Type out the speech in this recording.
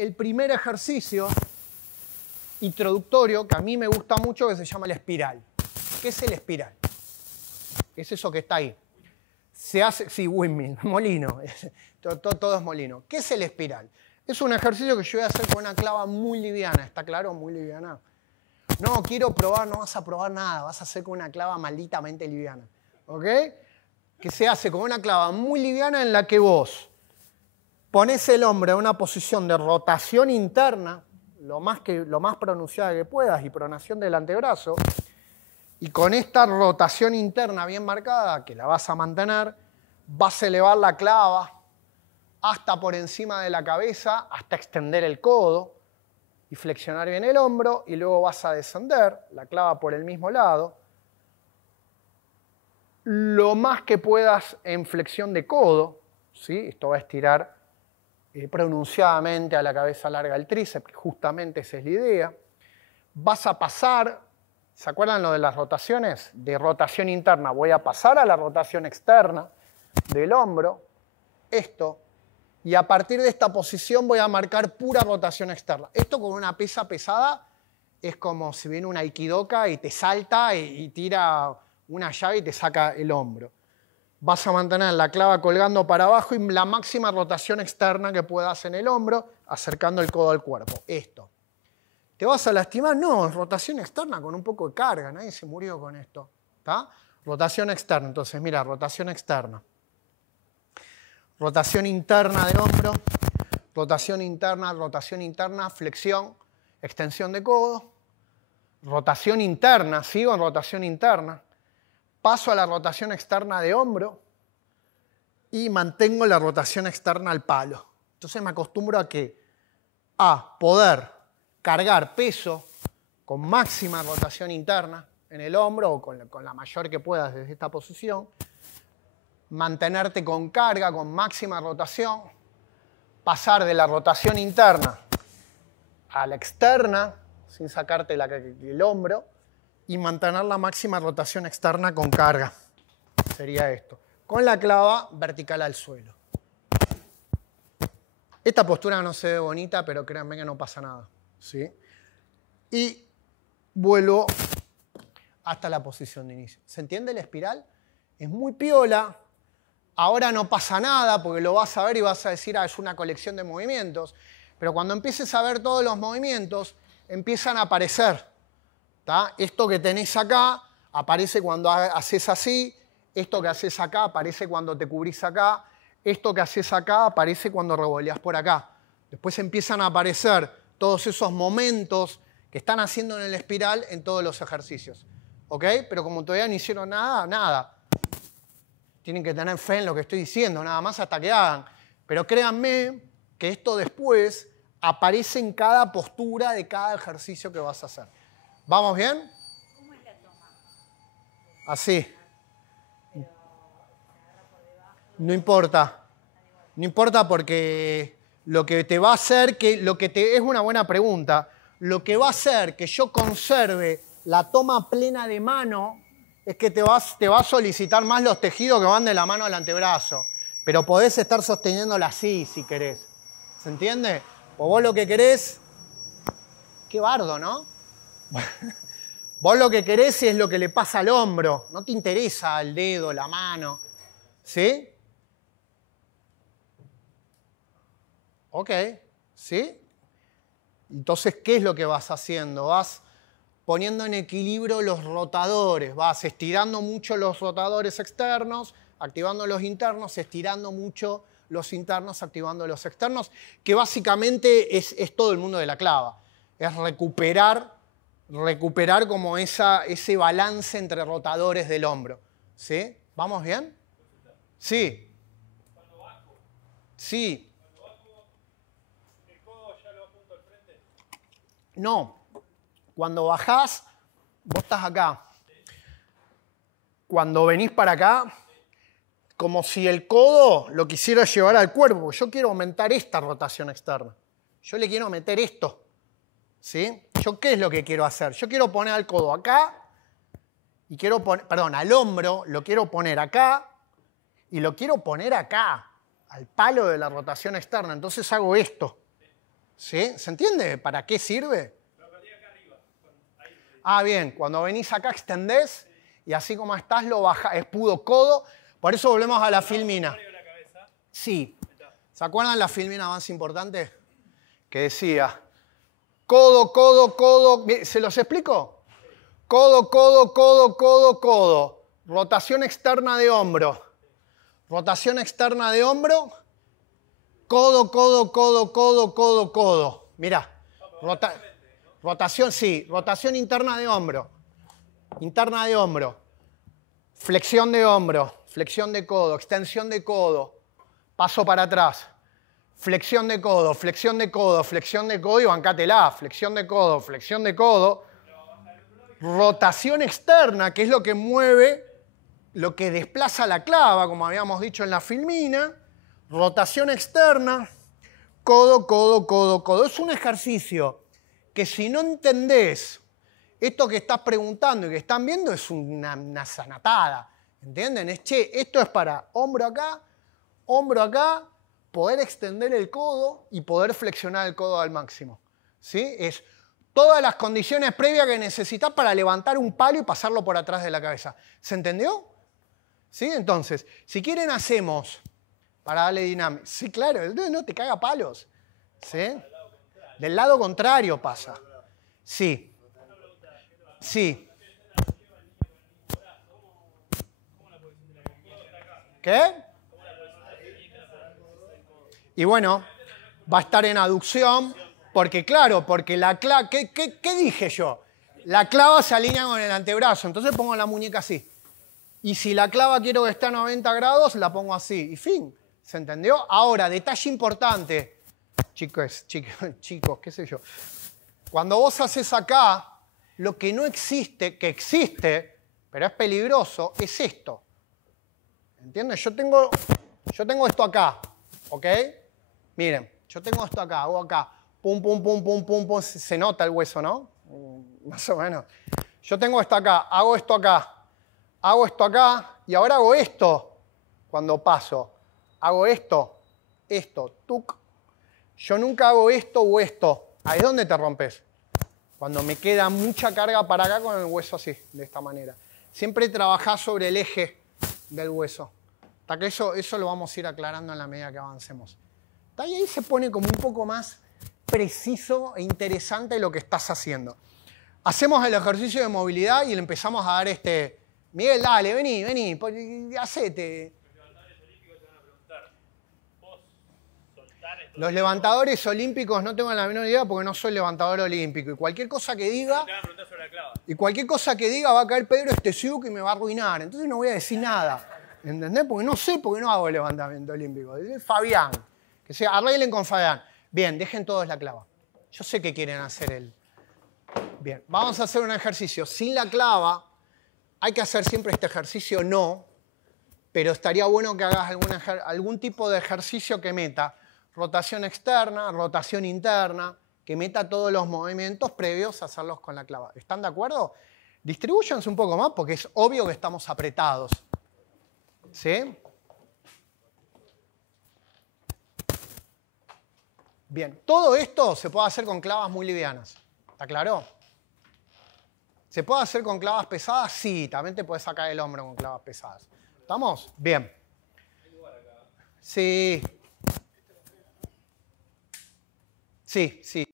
el primer ejercicio introductorio que a mí me gusta mucho, que se llama el espiral. ¿Qué es el espiral? Es eso que está ahí. Se hace, sí, windmill, molino. Todo es molino. ¿Qué es el espiral? Es un ejercicio que yo voy a hacer con una clava muy liviana. ¿Está claro? Muy liviana. No, quiero probar, no vas a probar nada. Vas a hacer con una clava malditamente liviana. ¿Ok? Que se hace con una clava muy liviana en la que vos ponés el hombro en una posición de rotación interna, lo más pronunciada que puedas, y pronación del antebrazo. Y con esta rotación interna bien marcada, que la vas a mantener, vas a elevar la clava hasta por encima de la cabeza, hasta extender el codo y flexionar bien el hombro, y luego vas a descender la clava por el mismo lado, lo más que puedas en flexión de codo, ¿sí? Esto va a estirar pronunciadamente a la cabeza larga el tríceps, que justamente esa es la idea. Vas a pasar, ¿se acuerdan lo de las rotaciones? De rotación interna, voy a pasar a la rotación externa del hombro, esto, y a partir de esta posición voy a marcar pura rotación externa. Esto con una pesa pesada es como si viene una aikidoka y te salta y tira una llave y te saca el hombro. Vas a mantener la clava colgando para abajo y la máxima rotación externa que puedas en el hombro, acercando el codo al cuerpo. Esto. ¿Te vas a lastimar? No, es rotación externa con un poco de carga. Nadie se murió con esto. ¿Está? Rotación externa. Entonces, mira, rotación externa. Rotación interna del hombro. Rotación interna, flexión, extensión de codo. Rotación interna, sigo en rotación interna. Paso a la rotación externa de hombro y mantengo la rotación externa al palo. Entonces me acostumbro a que poder cargar peso con máxima rotación interna en el hombro o con la mayor que puedas desde esta posición, mantenerte con carga, con máxima rotación, pasar de la rotación interna a la externa sin sacarte el hombro, y mantener la máxima rotación externa con carga. Sería esto. Con la clava vertical al suelo. Esta postura no se ve bonita, pero créanme que no pasa nada. ¿Sí? Y vuelvo hasta la posición de inicio. ¿Se entiende la espiral? Es muy piola. Ahora no pasa nada porque lo vas a ver y vas a decir, es una colección de movimientos. Pero cuando empieces a ver todos los movimientos, empiezan a aparecer. ¿Tá? Esto que tenés acá aparece cuando haces así, esto que haces acá aparece cuando te cubrís acá, esto que haces acá aparece cuando revoleás por acá. Después empiezan a aparecer todos esos momentos que están haciendo en el espiral en todos los ejercicios. ¿Ok? Pero como todavía no hicieron nada. Tienen que tener fe en lo que estoy diciendo, nada más hasta que hagan. Pero créanme que esto después aparece en cada postura de cada ejercicio que vas a hacer. ¿Vamos bien? ¿Cómo es la toma? Así. No importa. No importa porque lo que te va a hacer, es una buena pregunta, lo que va a hacer que yo conserve la toma plena de mano es que te va a solicitar más los tejidos que van de la mano al antebrazo. Pero podés estar sosteniéndola así si querés. ¿Se entiende? O vos lo que querés... Qué bardo, ¿no? Vos lo que querés es lo que le pasa al hombro, no te interesa el dedo, la mano. ¿Sí? Ok, ¿sí? Entonces, ¿qué es lo que vas haciendo? Vas poniendo en equilibrio los rotadores, vas estirando mucho los rotadores externos, activando los internos, estirando mucho los internos, activando los externos, que básicamente es todo el mundo de la clava. Es recuperar como ese balance entre rotadores del hombro. ¿Sí? ¿Vamos bien? Sí. Cuando bajo. Sí. Cuando bajo, ¿el codo ya lo apunto al frente? No. Cuando bajás, vos estás acá. Cuando venís para acá, como si el codo lo quisiera llevar al cuerpo, porque yo quiero aumentar esta rotación externa. Yo le quiero meter esto. ¿Sí? ¿Yo qué es lo que quiero hacer? Yo quiero poner al codo acá y quiero poner, al hombro lo quiero poner acá y lo quiero poner acá, al palo de la rotación externa. Entonces hago esto. ¿Sí? ¿Se entiende para qué sirve? Ah, bien, cuando venís acá extendés y así como estás lo bajás, escudo, codo. Por eso volvemos a la filmina. Sí. ¿Se acuerdan la filmina más importante? Que decía, codo, codo, codo. ¿Se los explico? Codo, codo, codo, codo, codo. Rotación externa de hombro. Rotación externa de hombro. Codo, codo, codo, codo, codo, codo. Mirá. Rotación, sí. Rotación interna de hombro. Interna de hombro. Flexión de hombro. Flexión de codo. Extensión de codo. Paso para atrás. Flexión de codo. Flexión de codo. Flexión de codo y bancátela. Flexión de codo. Flexión de codo. Rotación externa, que es lo que mueve, lo que desplaza la clava, como habíamos dicho en la filmina. Rotación externa. Codo, codo, codo, codo. Es un ejercicio que si no entendés esto que estás preguntando y que están viendo es una zanatada. ¿Entienden? Es, che, esto es para hombro acá, poder extender el codo y poder flexionar el codo al máximo. ¿Sí? Es todas las condiciones previas que necesitas para levantar un palo y pasarlo por atrás de la cabeza. ¿Se entendió? ¿Sí? Entonces, si quieren hacemos, para darle dinámica. Sí, claro, no te caga palos. ¿Sí? Del lado contrario pasa. Sí. Sí. ¿Qué? Y bueno, va a estar en aducción, porque claro, porque la clava... ¿Qué dije yo? La clava se alinea con el antebrazo, entonces pongo la muñeca así. Y si la clava quiero que esté a 90 grados, la pongo así. Y fin, ¿se entendió? Ahora, detalle importante, chicos, qué sé yo. Cuando vos haces acá, lo que no existe, que existe, pero es peligroso, es esto. ¿Entiendes? Yo tengo esto acá, ¿ok? Miren, yo tengo esto acá, hago acá. Pum, pum, pum, pum, pum, pum. Se nota el hueso, ¿no? Más o menos. Yo tengo esto acá, hago esto acá. Hago esto acá y ahora hago esto cuando paso. Hago esto, tuc. Yo nunca hago esto o esto. Ahí es donde te rompes. Cuando me queda mucha carga para acá con el hueso así, de esta manera. Siempre trabajás sobre el eje del hueso. Hasta que eso lo vamos a ir aclarando en la medida que avancemos. Y ahí se pone como un poco más preciso e interesante lo que estás haciendo. Hacemos el ejercicio de movilidad y le empezamos a dar Miguel, dale, vení, hacete. Los levantadores olímpicos no tengo la menor idea porque no soy levantador olímpico. Y cualquier cosa que diga va a caer Pedro Estesiuk y me va a arruinar. Entonces no voy a decir nada. ¿Entendés? Porque no sé por qué no hago levantamiento olímpico. Fabián. Que sea, arreglen con Fabián. Bien, dejen todos la clava. Yo sé que quieren hacer Bien, vamos a hacer un ejercicio sin la clava. ¿Hay que hacer siempre este ejercicio? No, pero estaría bueno que hagas algún tipo de ejercicio que meta rotación externa, rotación interna, que meta todos los movimientos previos a hacerlos con la clava. ¿Están de acuerdo? Distribúyanse un poco más porque es obvio que estamos apretados. ¿Sí? Bien, todo esto se puede hacer con clavas muy livianas. ¿Está claro? ¿Se puede hacer con clavas pesadas? Sí, también te puedes sacar el hombro con clavas pesadas. ¿Estamos? Bien. Sí. Sí, sí.